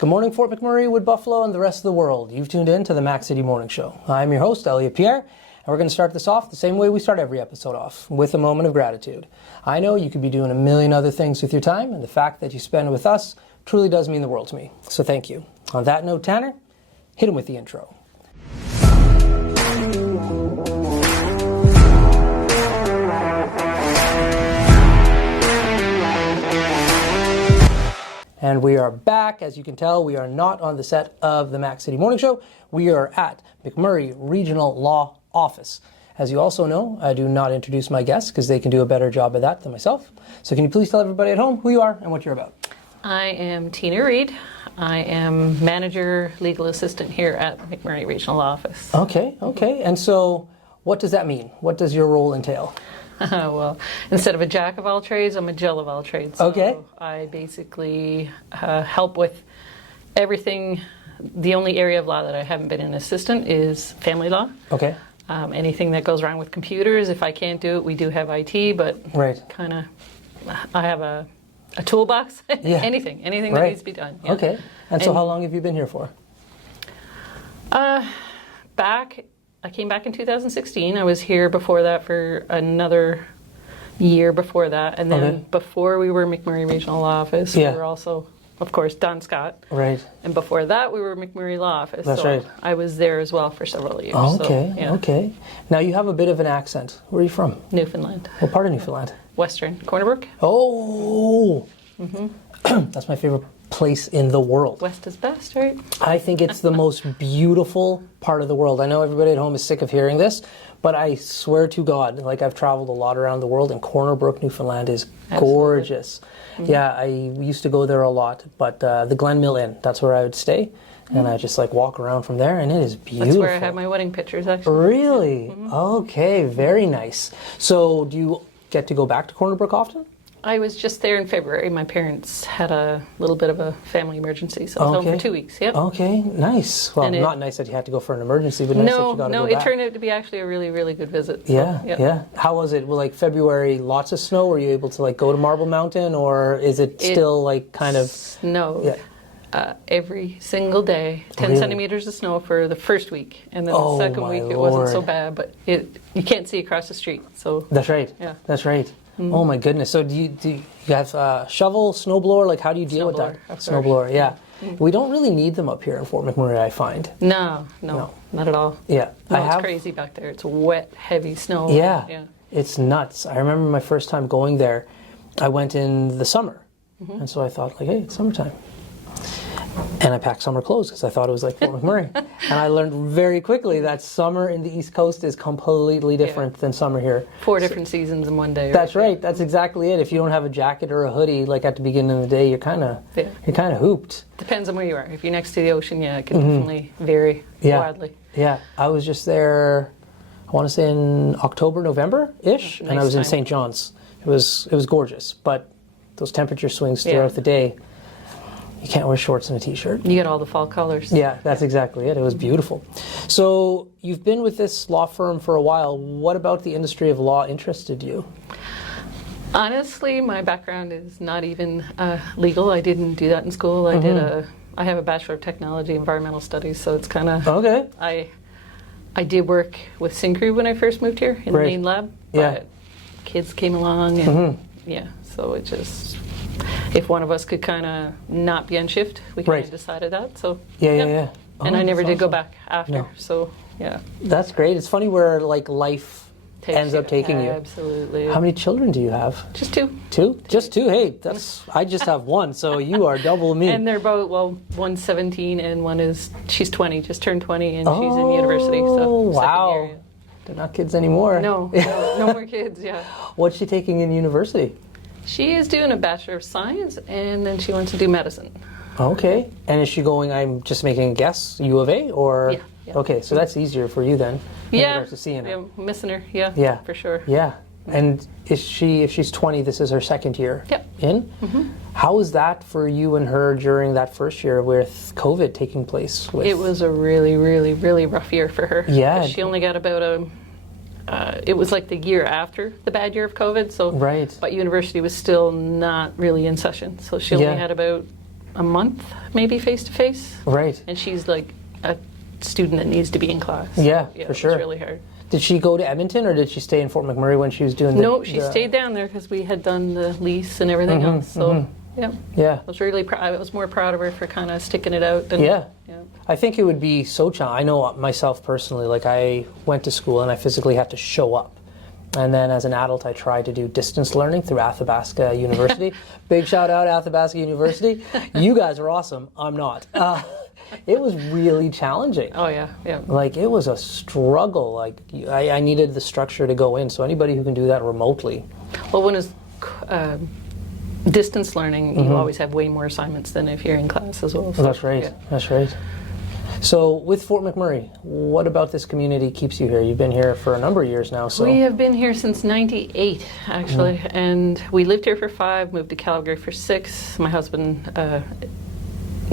Good morning, Fort McMurray, Wood Buffalo, and the rest of the world. You've tuned in to the Mac City Morning Show. I'm your host, Elliot Pierre, and we're going to start this off the same way we start every episode off, with a moment of gratitude. I know you could be doing a million other things with your time, and the fact that you spend it with us truly does mean the world to me. So thank you. On that note, Tanner, hit him with the intro. And we are back. As you can tell, we are not on the set of the Mac City Morning Show. We are at McMurray Regional Law Office. As you also know, I do not introduce my guests because they can do a better job of that than myself. So can you please tell everybody at home who you are and what you're about? I am Teena Reid. I am Manager Legal Assistant here at McMurray Regional Law Office. Okay. And so what does that mean? What does your role entail? Well, instead of a jack of all trades, I'm a Jill of all trades. So okay. I basically help with everything. The only area of law that I haven't been an assistant is family law. Okay. Anything that goes around with computers, if I can't do it, we do have IT, but right. kind of, I have a toolbox. Yeah. anything right. that needs to be done. Yeah. Okay. And so how long have you been here for? I came back in 2016. I was here before that for another year before that. And then before we were McMurray Regional Law Office, we were also, of course, Don Scott. Right. And before that, we were McMurray Law Office. That's right. I was there as well for several years. Okay, so, yeah. okay. Now you have a bit of an accent. Where are you from? Newfoundland. What part of Newfoundland? Western. Corner Brook. Oh! That's my favorite place in the world. West is best, right? I think it's the most beautiful part of the world. I know everybody at home is sick of hearing this, but I swear to God, like I've traveled a lot around the world, and Corner Brook, Newfoundland is gorgeous. Yeah, I used to go there a lot, but the Glen Mill Inn, that's where I would stay, and I just like walk around from there, and it is beautiful. That's where I have my wedding pictures, actually. Really? Okay, very nice. So do you get to go back to Corner Brook often? I was just there in February. My parents had a little bit of a family emergency, so I was home for 2 weeks. Yep. Okay, nice. Well, not nice that you had to go for an emergency, but nice that you got to go back. No, it turned out to be actually a really, really good visit. So, yeah. How was it? Well, like February, lots of snow. Were you able to like go to Marble Mountain, or is it still like kind of snowed? Yeah. Every single day, 10 centimeters of snow for the first week, and then the second week it wasn't so bad, but you can't see across the street. So that's right. Yeah, that's right. Oh my goodness! So do you have shovel, snowblower? Like how do you deal with that? Snowblower, yeah. We don't really need them up here in Fort McMurray, I find. No, not at all. Yeah, no, it's crazy back there. It's wet, heavy snow. Yeah, it's nuts. I remember my first time going there. I went in the summer, and so I thought, like, hey, it's summertime. And I packed summer clothes because I thought it was like Fort McMurray. And I learned very quickly that summer in the East Coast is completely different than summer here. 4 different seasons in one day. That's right. That's exactly it. If you don't have a jacket or a hoodie, like at the beginning of the day, you're kind of hooped. Depends on where you are. If you're next to the ocean, it can definitely vary wildly. Yeah. I was just there, I want to say in October, November-ish, and I was in St. John's. It was gorgeous, but those temperature swings throughout the day. You can't wear shorts and a t-shirt. You get all the fall colors. Yeah, that's exactly it. It was beautiful. So you've been with this law firm for a while. What about the industry of law interested you? Honestly, my background is not even legal. I didn't do that in school. I have a Bachelor of Technology, Environmental Studies, so it's kind of... Okay. I did work with Syncrew when I first moved here in the main lab. But kids came along and so it just... If one of us could kind of not be on shift, we kind of decided that. So yeah. And I never did go back after. No. So that's great. It's funny where like life ends up taking you. Absolutely. How many children do you have? Just 2. 2? Just 2. Hey, I just have 1, so you are double me. And they're both one's 17 and she's 20, just turned 20, and she's in university. So wow. Second year, They're not kids anymore. No more kids. Yeah. What's she taking in university? She is doing a Bachelor of Science, and then she wants to do medicine. Okay. And is she going, I'm just making a guess, U of A? Or? Yeah. Okay, so that's easier for you then. Yeah. To seeing her. Missing her. Yeah. For sure. Yeah. And if she's 20, this is her second year in? Mm-hmm. How was that for you and her during that first year with COVID taking place? It was a really, really, really rough year for her. Yeah. She only got about it was like the year after the bad year of COVID, so but university was still not really in session, so she only had about a month, maybe face-to-face. Right. And she's like a student that needs to be in class. Yeah, so, for sure. It's really hard. Did she go to Edmonton, or did she stay in Fort McMurray when she was doing the... No, she stayed down there because we had done the lease and everything else. So, yeah. I was really I was more proud of her for kind of sticking it out. And, yeah. I think it would be so challenging. I know myself personally, like I went to school and I physically had to show up. And then as an adult, I tried to do distance learning through Athabasca University. Big shout out, Athabasca University. You guys are awesome. I'm not. It was really challenging. Oh, yeah. Like, it was a struggle. Like, I needed the structure to go in. So anybody who can do that remotely. Well, when it's distance learning, you always have way more assignments than if you're in class as well. So, that's right. Yeah. That's right. So with Fort McMurray, what about this community keeps you here? You've been here for a number of years now. So we have been here since '98, actually, and we lived here for 5, moved to Calgary for 6. My husband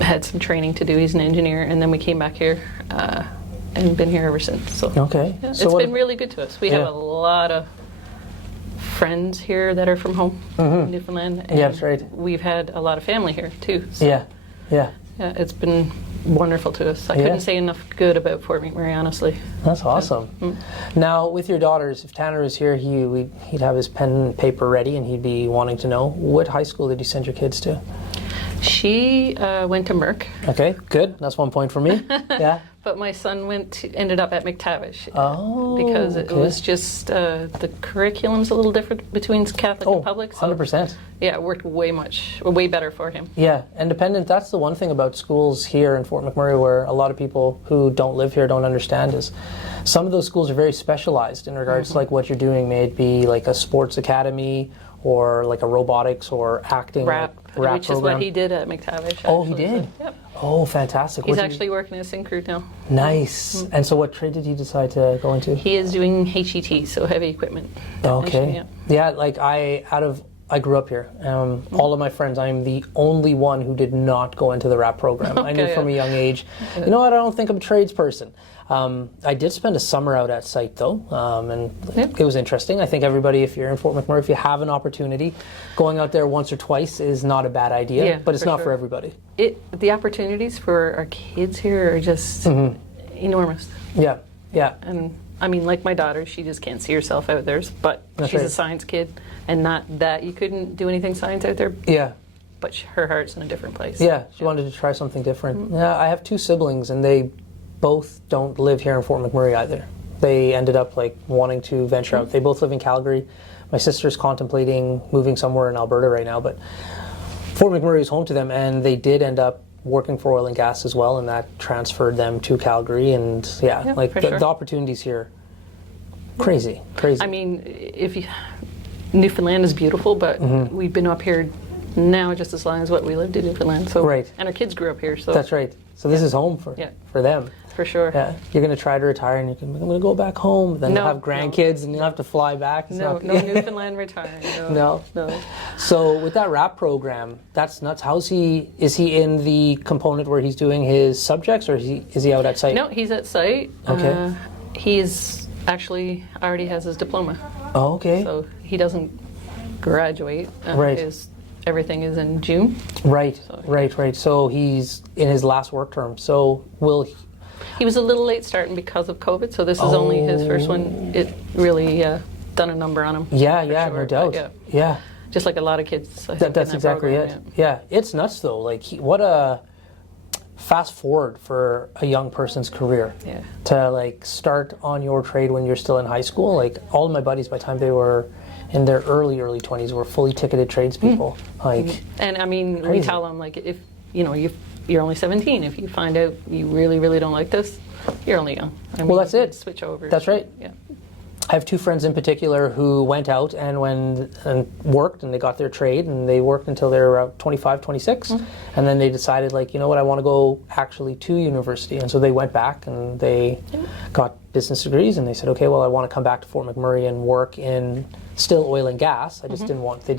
had some training to do. He's an engineer, and then we came back here and been here ever since. So okay, yeah, so it's been really good to us. We have a lot of friends here that are from home, in Newfoundland. And that's right. We've had a lot of family here too. So yeah, it's been wonderful to us. I couldn't say enough good about Fort McMurray, honestly. That's awesome. Now, with your daughters, if Tanner was here, he'd have his pen and paper ready, and he'd be wanting to know, what high school did you send your kids to? She went to Merck. Okay, good. That's 1 point for me. Yeah. But my son ended up at McTavish. Oh, because it was just the curriculum's a little different between Catholic and public. So 100%. Yeah, it worked way better for him. Yeah, independent. That's the one thing about schools here in Fort McMurray where a lot of people who don't live here don't understand is some of those schools are very specialized in regards to like what you're doing. May it be like a sports academy or like a robotics or acting rap which program. is what he did at McTavish. Actually. Oh, he did? So, yep. Oh, fantastic. He's actually working as sync crew now. Nice. And so what trade did he decide to go into? He is doing HET, so heavy equipment. Okay. Yeah, like I grew up here. All of my friends, I'm the only one who did not go into the rap program. I knew from a young age, you know what, I don't think I'm a tradesperson. I did spend a summer out at site though, and it was interesting. I think everybody, if you're in Fort McMurray, if you have an opportunity, going out there once or twice is not a bad idea, but it's not for everybody. The opportunities for our kids here are just enormous. Yeah. And I mean, like my daughter, she just can't see herself out there, but she's a science kid, and not that you couldn't do anything science out there. Yeah. But her heart's in a different place. Yeah, she wanted to try something different. Yeah, I have 2 siblings, and they both don't live here in Fort McMurray either. They ended up like wanting to venture out. They both live in Calgary. My sister's contemplating moving somewhere in Alberta right now, but Fort McMurray is home to them, and they did end up working for oil and gas as well, and that transferred them to Calgary. And the opportunities here, crazy. I mean, Newfoundland is beautiful, but we've been up here now just as long as what we lived in Newfoundland. So and our kids grew up here. So that's right. So this is home for them. For sure. Yeah, you're going to try to retire, and I'm going to go back home. Then you'll have grandkids, and you'll have to fly back. No Newfoundland retiring. No. So with that rap program, that's nuts. Is he in the component where he's doing his subjects, or is he out at site? No, he's at site. Okay. He's actually already has his diploma. Oh, okay. So he doesn't graduate. Everything is in June. Right. So he's in his last work term. So He was a little late starting because of COVID, so this is only his first one. It really done a number on him. Yeah, no doubt. Yeah. Just like a lot of kids. I think, that's exactly program, it. Yeah, it's nuts though. Like, what a fast forward for a young person's career. Yeah. To like start on your trade when you're still in high school. Like, all of my buddies, by the time they were in their early 20s, were fully ticketed tradespeople. And I mean, crazy. We tell them, like, if you're only 17. If you find out you really, really don't like this, you're only young. Well, that's it. Switch over. That's right. Yeah. I have 2 friends in particular who went out and worked, and they got their trade, and they worked until they were around 25, 26, and then they decided, like, you know what, I want to go actually to university, and so they went back and they got business degrees, and they said, okay, well, I want to come back to Fort McMurray and work in still oil and gas. They just didn't want to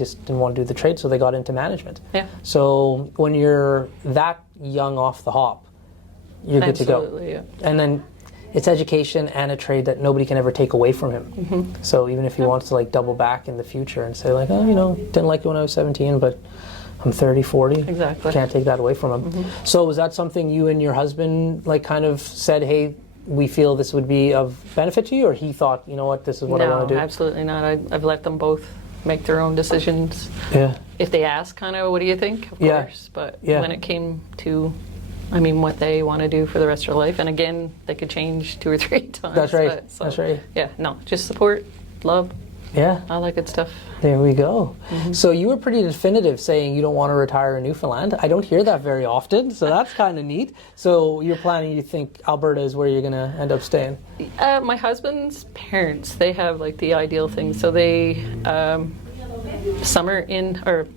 do the trade, so they got into management. Yeah. So when you're that young off the hop, you're good to go. Absolutely, yeah. And then it's education and a trade that nobody can ever take away from him. So even if he wants to like double back in the future and say like, oh, didn't like it when I was 17, but I'm 30, 40. Exactly. Can't take that away from him. So was that something you and your husband like kind of said, hey, we feel this would be of benefit to you, or he thought, you know what, this is what I want to do? No, absolutely not. I've let them both make their own decisions. Yeah. If they ask kind of, what do you think? Of course. But when it came to, what they want to do for the rest of their life, and again, they could change 2 or 3 times. That's right. But, so, That's right. Yeah, no, just support, love, all that good stuff. There we go. So you were pretty definitive saying you don't want to retire in Newfoundland. I don't hear that very often, so that's kind of neat. So you're planning, you think Alberta is where you're going to end up staying? My husband's parents, they have like the ideal thing. So they summer in, or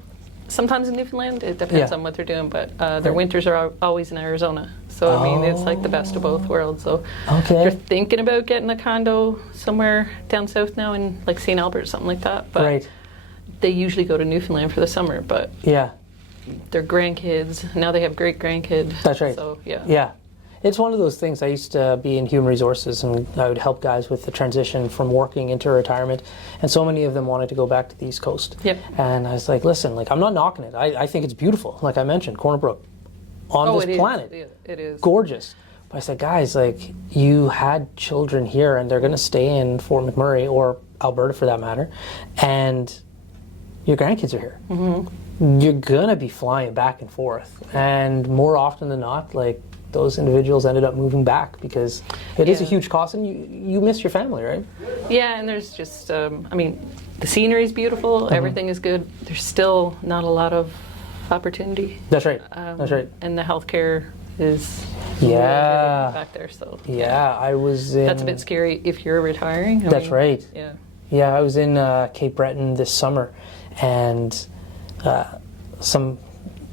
sometimes in Newfoundland, it depends on what they're doing, but their winters are always in Arizona. So, it's like the best of both worlds. So they're thinking about getting a condo somewhere down south now in like St. Albert or something like that. But they usually go to Newfoundland for the summer, but their grandkids, now they have great grandkids. That's right. So, Yeah. It's one of those things. I used to be in human resources, and I would help guys with the transition from working into retirement, and so many of them wanted to go back to the East Coast. And I was like, listen, like, I'm not knocking it. I think it's beautiful. Like I mentioned, Corner Brook on this planet. It is. Gorgeous. But I said, guys, like, you had children here, and they're going to stay in Fort McMurray, or Alberta for that matter, and your grandkids are here. You're going to be flying back and forth. And more often than not, like, those individuals ended up moving back because it is a huge cost, and you miss your family, right? Yeah, and there's just, the scenery is beautiful, everything is good. There's still not a lot of opportunity. That's right. That's right. And the healthcare is really good back there. So I was in... That's a bit scary if you're retiring. That's right. Yeah, I was in Cape Breton this summer, and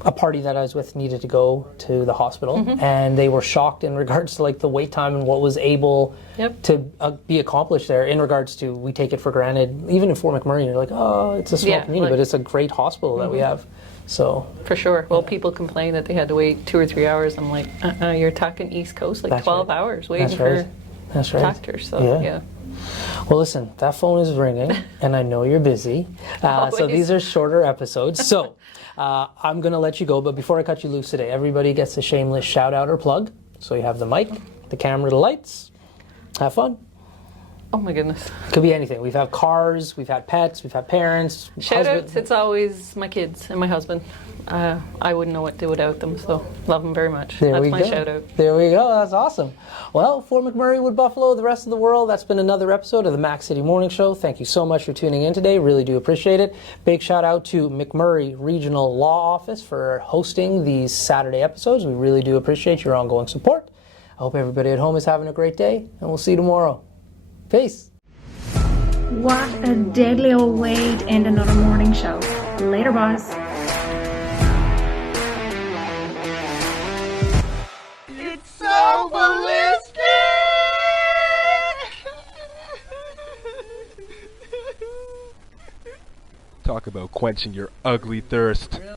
a party that I was with needed to go to the hospital, and they were shocked in regards to like the wait time and what was able to be accomplished there. In regards to, we take it for granted, even in Fort McMurray, you're like, oh, it's a small community, but it's a great hospital that we have. So for sure. Well, people complain that they had to wait 2 or 3 hours. I'm like, you're talking East Coast, like 12 hours waiting for doctors. So yeah. Well, listen, that phone is ringing, and I know you're busy. So these are shorter episodes. So I'm going to let you go, but before I cut you loose today, everybody gets a shameless shout-out or plug. So you have the mic, the camera, the lights. Have fun. Oh my goodness. Could be anything. We've had cars, we've had pets, we've had parents. Shout-outs, it's always my kids and my husband. I wouldn't know what to do without them, so love them very much. That's my shout-out. There we go. That's awesome. Well, Fort McMurray, Wood Buffalo, the rest of the world, that's been another episode of the Mac City Morning Show. Thank you so much for tuning in today. Really do appreciate it. Big shout-out to McMurray Regional Law Office for hosting these Saturday episodes. We really do appreciate your ongoing support. I hope everybody at home is having a great day, and we'll see you tomorrow. Peace. What a deadly old way to end another morning show. Later, boss. It's so ballistic! Talk about quenching your ugly thirst.